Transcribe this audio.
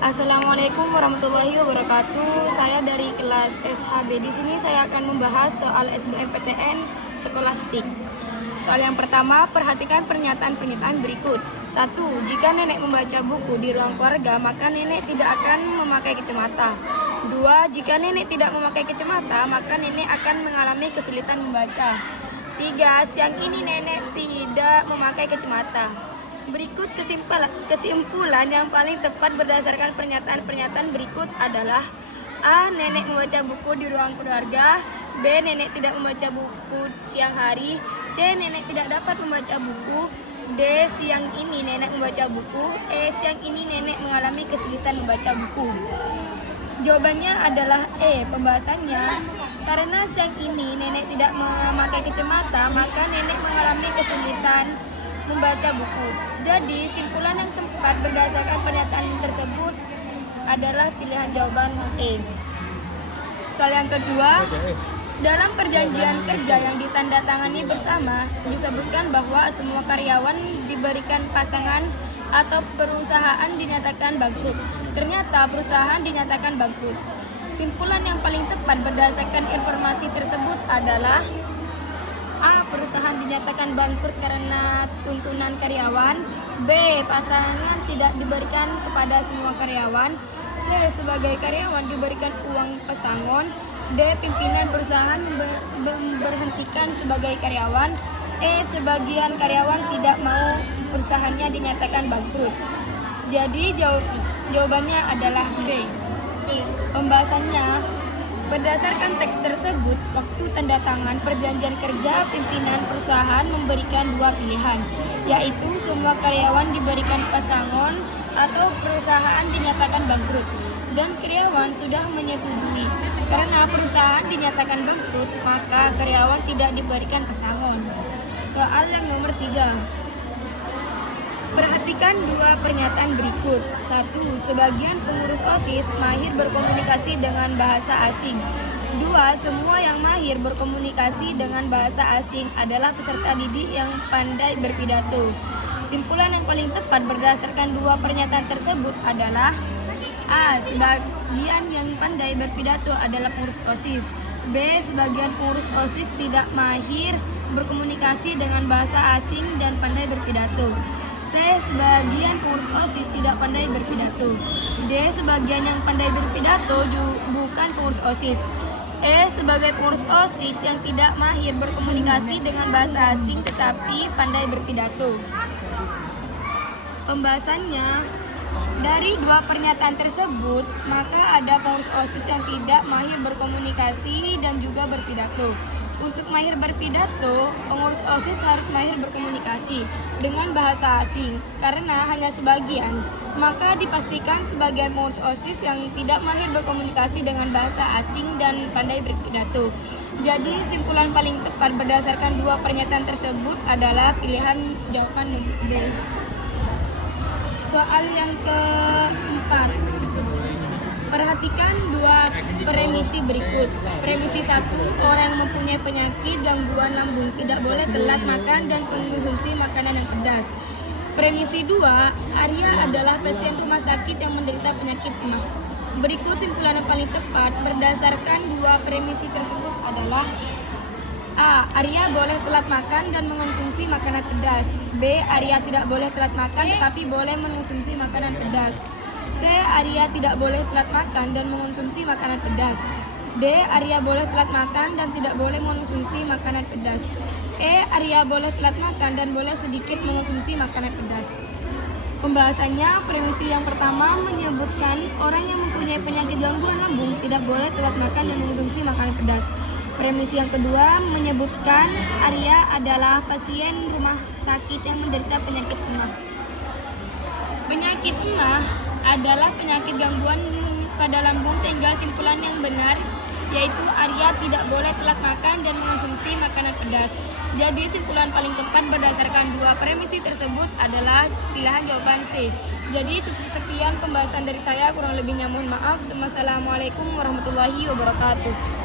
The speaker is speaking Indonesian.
Assalamualaikum warahmatullahi wabarakatuh. Saya dari kelas SHB. Di sini saya akan membahas soal SBMPTN skolastik. Soal yang pertama, perhatikan pernyataan-pernyataan berikut. 1. Jika nenek membaca buku di ruang keluarga, maka nenek tidak akan memakai kacamata. 2. Jika nenek tidak memakai kacamata, maka nenek akan mengalami kesulitan membaca. 3. Siang ini nenek tidak memakai kacamata. Berikut kesimpulan yang paling tepat berdasarkan pernyataan-pernyataan berikut adalah: A. Nenek membaca buku di ruang keluarga. B. Nenek tidak membaca buku siang hari. C. Nenek tidak dapat membaca buku. D. Siang ini nenek membaca buku. E. Siang ini nenek mengalami kesulitan membaca buku. Jawabannya adalah E. Pembahasannya, karena siang ini nenek tidak memakai kacamata, maka nenek mengalami kesulitan membaca buku. Jadi, simpulan yang tepat berdasarkan pernyataan tersebut adalah pilihan jawaban E. Soal yang kedua, dalam perjanjian kerja yang ditandatangani bersama, disebutkan bahwa semua karyawan diberikan pasangan atau perusahaan dinyatakan bangkrut. Ternyata perusahaan dinyatakan bangkrut. Simpulan yang paling tepat berdasarkan informasi tersebut adalah: A. Perusahaan dinyatakan bangkrut karena tuntunan karyawan. B. Pasangan tidak diberikan kepada semua karyawan. C. Sebagai karyawan diberikan uang pesangon. D. Pimpinan perusahaan memberhentikan sebagai karyawan. E. Sebagian karyawan tidak mau perusahaannya dinyatakan bangkrut. Jadi jawabannya adalah B. Pembahasannya, berdasarkan teks tersebut, waktu tanda tangan perjanjian kerja, pimpinan perusahaan memberikan dua pilihan, yaitu semua karyawan diberikan pesangon atau perusahaan dinyatakan bangkrut. Dan karyawan sudah menyetujui. Karena perusahaan dinyatakan bangkrut, maka karyawan tidak diberikan pesangon. Soal yang nomor 3. Perhatikan dua pernyataan berikut. 1. Sebagian pengurus OSIS mahir berkomunikasi dengan bahasa asing. 2. Semua yang mahir berkomunikasi dengan bahasa asing adalah peserta didik yang pandai berpidato. Simpulan yang paling tepat berdasarkan dua pernyataan tersebut adalah: A. Sebagian yang pandai berpidato adalah pengurus OSIS. B. Sebagian pengurus OSIS tidak mahir berkomunikasi dengan bahasa asing dan pandai berpidato. C. Sebagian pengurus OSIS tidak pandai berpidato. D. Sebagian yang pandai berpidato bukan pengurus OSIS. E. Sebagai pengurus OSIS yang tidak mahir berkomunikasi dengan bahasa asing tetapi pandai berpidato. Pembahasannya, dari dua pernyataan tersebut, maka ada pengurus OSIS yang tidak mahir berkomunikasi dan juga berpidato. Untuk mahir berpidato, pengurus OSIS harus mahir berkomunikasi dengan bahasa asing. Karena hanya sebagian, maka dipastikan sebagian pengurus OSIS yang tidak mahir berkomunikasi dengan bahasa asing dan pandai berpidato. Jadi, simpulan paling tepat berdasarkan dua pernyataan tersebut adalah pilihan jawaban B. Soal yang keempat. Perhatikan dua premisi berikut. Premisi 1, orang yang mempunyai penyakit gangguan lambung tidak boleh telat makan dan mengkonsumsi makanan yang pedas. Premisi 2, Arya adalah pasien rumah sakit yang menderita penyakit emah. Berikut simpulan yang paling tepat berdasarkan dua premisi tersebut adalah: A. Arya boleh telat makan dan mengonsumsi makanan pedas. B. Arya tidak boleh telat makan tetapi boleh mengonsumsi makanan pedas. C. Arya tidak boleh telat makan dan mengonsumsi makanan pedas. D. Arya boleh telat makan dan tidak boleh mengonsumsi makanan pedas. E. Arya boleh telat makan dan boleh sedikit mengonsumsi makanan pedas. Pembahasannya, premisi yang pertama menyebutkan orang yang mempunyai penyakit gangguan lambung tidak boleh telat makan dan mengonsumsi makanan pedas. Premisi yang kedua menyebutkan Arya adalah pasien rumah sakit yang menderita penyakit emah. Penyakit emah adalah penyakit gangguan pada lambung, sehingga simpulan yang benar yaitu Arya tidak boleh telat makan dan mengonsumsi makanan pedas. Jadi simpulan paling tepat berdasarkan dua premisi tersebut adalah pilihan jawaban C. Jadi cukup sekian pembahasan dari saya, kurang lebihnya mohon maaf. Wassalamualaikum warahmatullahi wabarakatuh.